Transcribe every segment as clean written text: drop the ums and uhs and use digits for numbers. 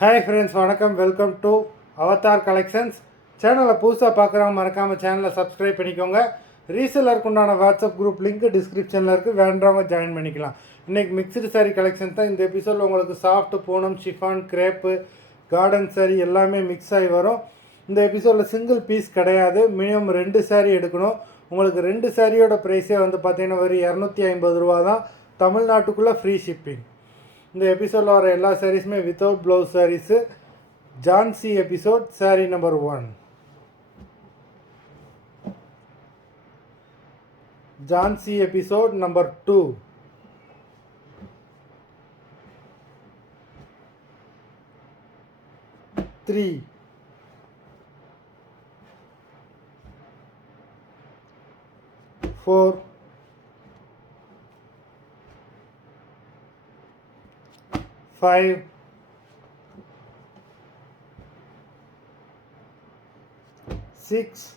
Hi friends, வணக்கம். Welcome to Avatar collections. சேனலை புதுசாக பார்க்குறவங்க மறக்காமல் சேனலை சப்ஸ்கிரைப் பண்ணிக்கோங்க. ரீசெல்லருக்கு உண்டான வாட்ஸ்அப் குரூப் லிங்க் டிஸ்கிரிப்ஷனில் இருக்குது, வேண்டவங்க ஜாயின் பண்ணிக்கலாம். இன்றைக்கி மிக்சடு சாரீ கலெக்ஷன் தான். இந்த எபிசோடில் உங்களுக்கு சாஃப்ட், Poonam, chiffon, crepe, garden sari எல்லாமே மிக்ஸ் ஆகி வரும். இந்த எபிசோடில் சிங்கிள் பீஸ் கிடையாது, மினிமம் 2 சாரீ எடுக்கணும். உங்களுக்கு 2 சாரியோட ப்ரைஸே வந்து பார்த்தீங்கன்னா ஒரு 250 ரூபா தான். தமிழ்நாட்டுக்குள்ளே ஃப்ரீ ஷிப்பிங். இந்த எபிசோடில் வர எல்லா சாரீஸுமே without blouse saris. Jhansi episode sari number 1. Jhansi episode number 2. Three 4 5 6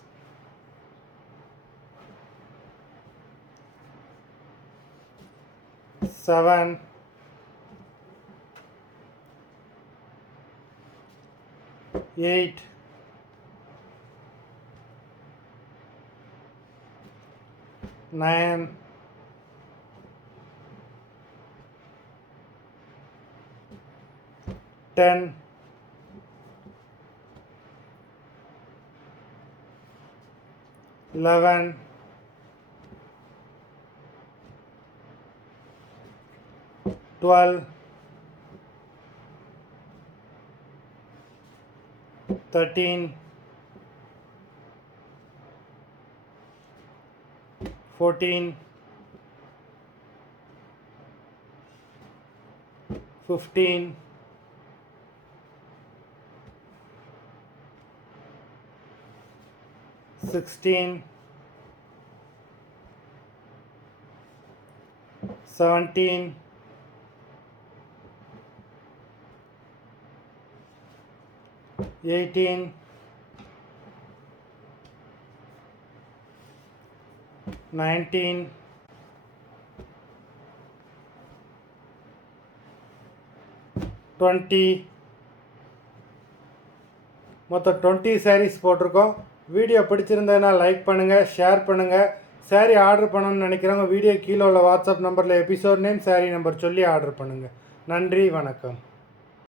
7 8 9 10 11 12 13 14 15 16 17 18 19 20 மொத்தம் 20 சாரீஸ் போட்டிருக்கோம். வீடியோ பிடிச்சிருந்ததுன்னா லைக் பண்ணுங்கள், ஷேர் பண்ணுங்கள். சாரீ ஆர்டர் பண்ணணும்னு நினைக்கிறவங்க வீடியோ கீழே உள்ள வாட்ஸ்அப் நம்பரில் எபிசோட் நேம், சாரீ நம்பர் சொல்லி ஆர்டர் பண்ணுங்கள். நன்றி, வணக்கம்.